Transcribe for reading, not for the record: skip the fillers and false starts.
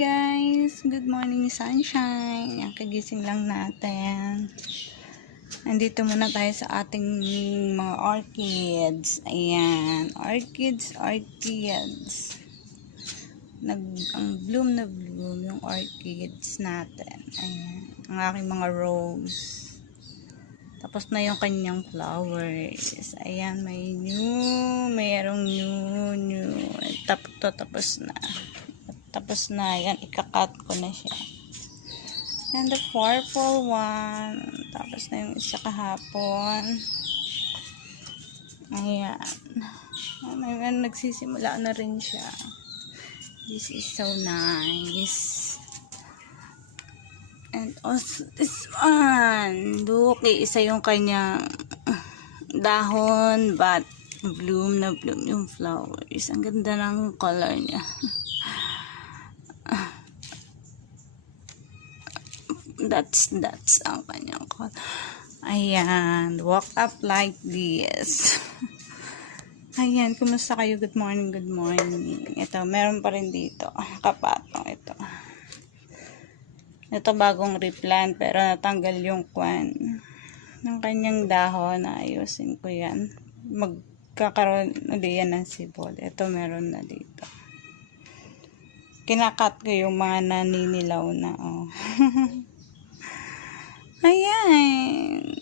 guys! Good morning sunshine! Yan, kagising lang natin. Nandito muna tayo sa ating mga orchids. Ayan, orchids. Ang bloom na bloom yung orchids natin. Ayan, ang aking mga rose. Tapos na yung kanyang flowers. Ayan, mayroong new. Tapos na. Tapos na, yan, ikakat ko na siya. And the purple one. Tapos na yung isa kahapon. Ayan. Ayan, nagsisimula na rin siya. This is so nice. And also this one. Look, isa yung kanyang dahon, but bloom na bloom yung flowers. Ang ganda ng color niya. That's ang kanyang color. Ayan, walk up like this. Ayan, kumusta kayo? Good morning. Ito, meron pa rin dito. Kapatong ito. Ito bagong replant, pero natanggal yung kwan ng kanyang dahon. Ayusin ko yan. Magkakaroon ulit yan ng sibol. Ito meron na dito. Kinakat ko yung mga naninilaw na. Oh. Ayan.